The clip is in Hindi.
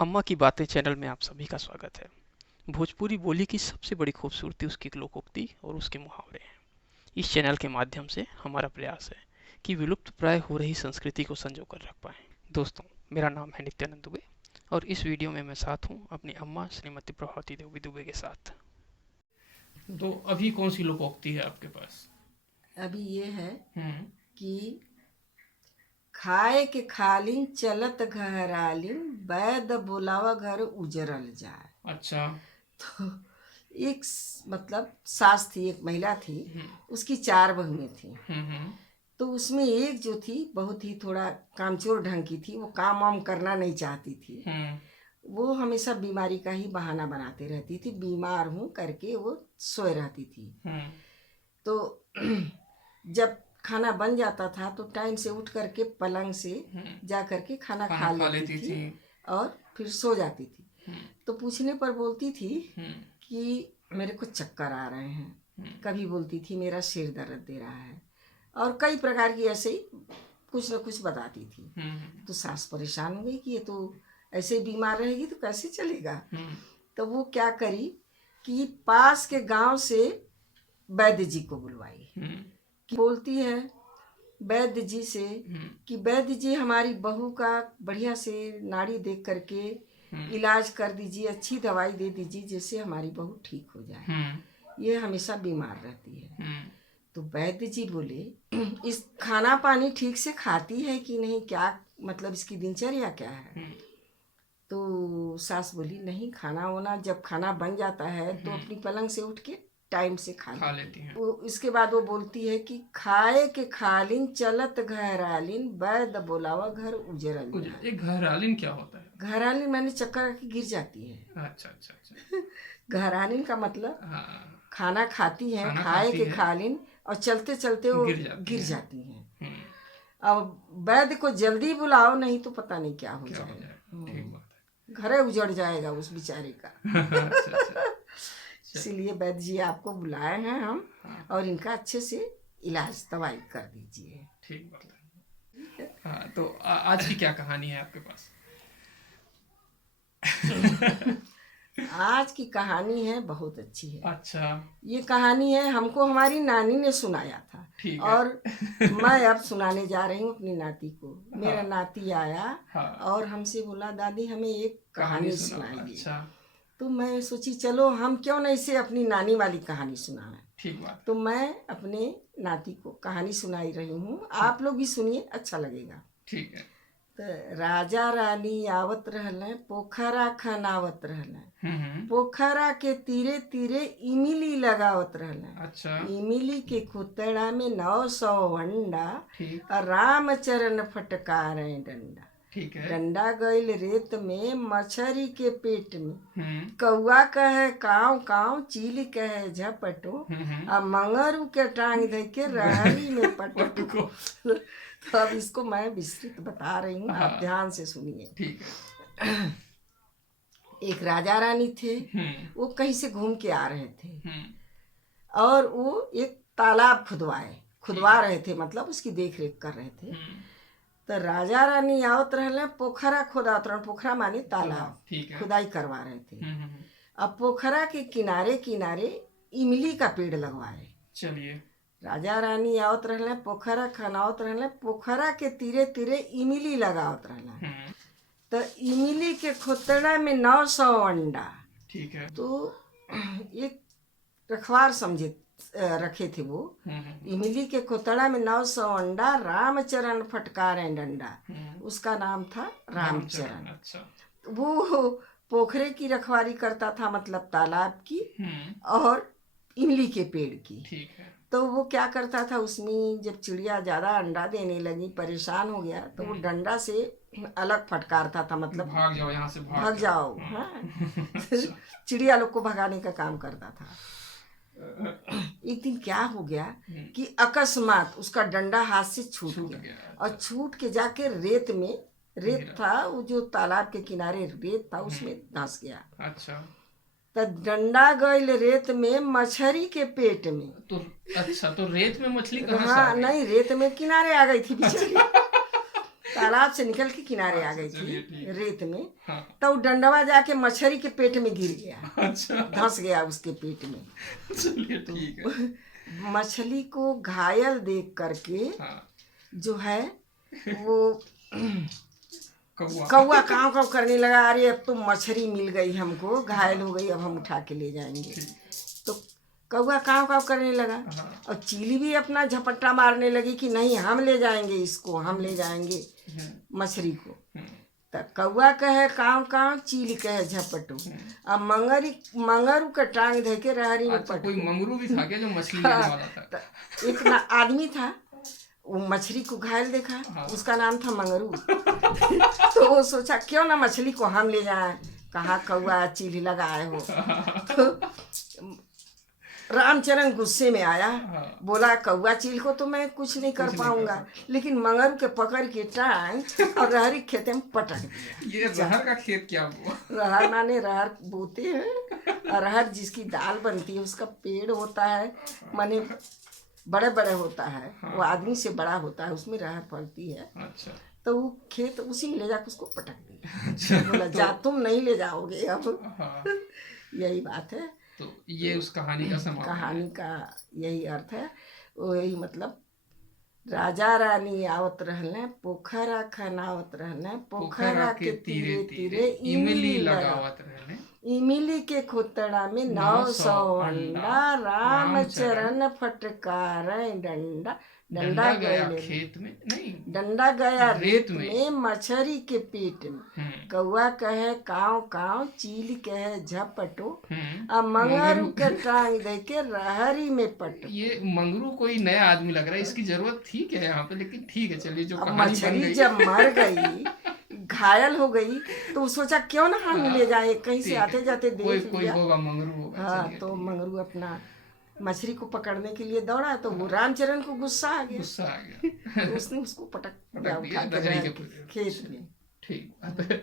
अम्मा की बातें चैनल में आप सभी का स्वागत है। भोजपुरी बोली की सबसे बड़ी खूबसूरती उसकी लोकोक्ति और उसके मुहावरे हैं। इस चैनल के माध्यम से हमारा प्रयास है कि विलुप्त प्राय हो रही संस्कृति को संजो कर रख पाएं। दोस्तों, मेरा नाम है नित्यानंद दुबे और इस वीडियो में मैं साथ हूँ अपनी अम्मा श्रीमती प्रभावती देवी दुबे के साथ। तो अभी कौन सी लोकोक्ति है आपके पास? अभी ये है हम्म। कि खाए के खालिन चलत घरालिन बैद बुलावा घर उजरल जाए। अच्छा। तो मतलब सास थी, एक महिला थी, उसकी 4 बहुएं थी। हम्म। तो उसमें एक जो थी बहुत ही थोड़ा कामचोर ढंग की थी, वो काम वाम करना नहीं चाहती थी। हम्म। वो हमेशा बीमारी का ही बहाना बनाते रहती थी, बीमार हूँ करके वो सोए रहती थी। हम्म। तो जब खाना बन जाता था तो टाइम से उठ करके पलंग से जा करके खाना खा लेती थी और फिर सो जाती थी। तो पूछने पर बोलती थी कि मेरे को चक्कर आ रहे हैं, कभी बोलती थी मेरा सिर दर्द दे रहा है, और कई प्रकार की ऐसे ही कुछ न कुछ बताती थी। तो सास परेशान हो गई कि ये तो ऐसे ही बीमार रहेगी तो कैसे चलेगा। तो वो क्या करी कि पास के गांव से वैद्य जी को बुलवाई। कि बोलती है वैद्य जी से कि वैद्य जी हमारी बहू का बढ़िया से नाड़ी देख करके इलाज कर दीजिए, अच्छी दवाई दे दीजिए जिससे हमारी बहू ठीक हो जाए, ये हमेशा बीमार रहती है। तो वैद्य जी बोले इस खाना पानी ठीक से खाती है कि नहीं, क्या मतलब इसकी दिनचर्या क्या है। तो सास बोली नहीं, खाना वाना जब खाना बन जाता है तो अपनी पलंग से उठ के टाइम से खा लेती है। वो इसके बाद वो बोलती है कि खाए के खालिन चलत घरालिन वैद बोलावा घर उजरल जाए। एक घरालिन क्या होता है? घरालिन मैंने चक्कर आके गिर जाती है। अच्छा अच्छा अच्छा। घरालिन का मतलब हाँ। खाना खाती है, खाना खाए खाती के है, खालिन और चलते चलते वो गिर जाती हैं। अब वैद्य को जल्दी बुलाओ नहीं तो पता नहीं क्या हो जाएगा। ठीक बात है। घरे उजड़ जाएगा उस बेचारे का। अच्छा अच्छा। इसीलिए वैद्य जी आपको बुलाए हैं हम, और इनका अच्छे से इलाज दवाई कर दीजिए। ठीक बात है। हाँ, तो आज की क्या कहानी है आपके पास? आज की कहानी है बहुत अच्छी है। अच्छा। ये कहानी है हमको हमारी नानी ने सुनाया था। ठीक है। और मैं अब सुनाने जा रही हूँ अपनी नाती को। मेरा नाती आया और हमसे बोला दादी हमें एक कहानी सुनाइए। अच्छा। तो मैं सोची चलो हम क्यों नहीं से अपनी नानी वाली कहानी सुनाएं। ठीक बात। तो मैं अपने नाती को कहानी सुनाई रही हूँ, आप लोग भी सुनिए, अच्छा लगेगा। ठीक है। तो राजा रानी आवत रहले, पोखरा खनावत रहले। पोखरा के तीरे तीरे इमली लगावत रहले। अच्छा। इमली के खुतड़ा में 900 अंडा और रामचरण फटकारे डंडा। ठीक है। डंडा गइल रेत में मछरी के पेट में। कौआ कहे काव काव, चील कहे झपटो, और मंगरू के टांग धइ के रहरी में पटको। तो अब इसको मैं विस्तृत बता रही हूँ, आप ध्यान से सुनिए। ठीक है। एक राजा रानी थे, वो कहीं से घूम के आ रहे थे और वो एक तालाब खुदवा रहे थे, मतलब उसकी देख रेख कर रहे थे। तो राजा रानी आवत रहले, पोखरा खोदावत रहले, पोखरा मानी तालाब, खुदाई करवा रहे थे। अब पोखरा के किनारे किनारे इमली का पेड़ लगवाए। चलिए। राजा रानी आवत रहले, पोखरा खनावत रहले, पोखरा के तीरे तीरे इमली लगावत रहले। तो इमली के खोतड़ा में 900 अंडा। ठीक है। तो एक रखवार समझे रखे थे वो। इमली के खोतड़ा में 900 अंडा, रामचरण फटकारे डंडा, उसका नाम था रामचरण। अच्छा। वो पोखरे की रखवारी करता था, मतलब तालाब की और इमली के पेड़ की। ठीक है। तो वो क्या करता था, उसमें जब चिड़िया ज़्यादा अंडा देने लगी, परेशान हो गया, तो वो डंडा से अलग फटकारता था, मतलब भाग जाओ यहाँ से, भाग जाओ। हाँ। चिड़िया लोग को भगाने का काम करता था। एक दिन क्या हो गया कि अकस्मात उसका डंडा हाथ से छूट गया और छूट के जाके रेत था, वो जो तालाब के किनारे रेत था उसमें धंस गया। अच्छा। तो डंडा गइल रेत में मछली के पेट में। तो अच्छा, तो रेत में मछली कहाँ से आ हाँ गई? नहीं, रेत में किनारे आ गई थी बेचारी। तालाब से निकल के किनारे आ गई चलिए ठीक थी रेत में। हाँ तो डंडवा जाके मछली के पेट में गिर गया, अच्छा धंस गया उसके पेट में। चलिए ठीक है मछली को घायल देख करके हाँ जो है वो कौवा कौवा काँव काँव करने लगा, अरे अब तो मछली मिल गई हमको, घायल हो गई, अब हम उठा के ले जाएंगे। तो कौवा काँव काँव करने लगा हाँ और चीली भी अपना झपट्टा मारने लगी कि नहीं हम ले जाएंगे इसको, हम ले जाएंगे मछली को। तो कौवा कहे काँव काँव, चीली कहे झपटो, अब मंगरू का टांग धे के रहरी में अच्छा पट। कोई मंगरू भी था क्या जो मछली लेने वाला था? तो एक आदमी था, वो मछली को घायल देखा, हाँ। उसका नाम था मंगरू। तो वो सोचा क्यों ना मछली को हम ले जाएं, कहाँ कौवा चीली लगाए हो। तो रामचरण गुस्से में आया, हाँ। बोला कौवा चील को तो मैं कुछ नहीं कर पाऊंगा, लेकिन मंगरू के पकड़ के टांग और रहरी खेते में पटक दिया। ये रहर का खेत क्या हुआ? रहर माने रहर बोते हैं, अरहर जिसकी दाल बनती है उसका पेड़ होता है, माने बड़े बड़े होता है। हाँ। वो आदमी से बड़ा होता है, उसमें रहर फलती है। अच्छा तो वो खेत उसी में ले जाकर उसको पटक दिया। अच्छा बोला जा तुम नहीं ले जाओगे अब। हाँ यही बात है, तो ये उस कहानी का समापन है। कहानी का यही अर्थ है। वही मतलब राजा रानी आवत रहने, पोखरा खनावत रहने, पोखरा के तीरे तीरे इमली लगावत रहने, इमली के खोतड़ा में 900 अंडा, रामचरण फटकारे डंडा, डंडा गया खेत में नहीं डंडा गया रेत रेत में मछली के पेट में। कौवा कहे काँव काँव, चील कहे झपटो, अब मंगरू के टांग दे के रहरी में पटो। ये मंगरू कोई नया आदमी लग रहा है, इसकी जरूरत थी क्या यहाँ पे? लेकिन ठीक है चलिए, जो अब कहानी बन मछली गई जब मर गई, घायल हो गई, तो वो सोचा क्यों ना हम ले जाए, कहीं से ठीक आते है। जाते कोई देख कोई लिया। होगा मंगरू होगा। हाँ, चलिए, तो ठीक है। मंगरू अपना मछली को पकड़ने के लिए दौड़ा, तो वो रामचरण को गुस्सा आ गया, गुस्सा आ गया तो उसने उसको पटक पटक दिया उठा के रहरी रह के खेत में। ठीक बात है।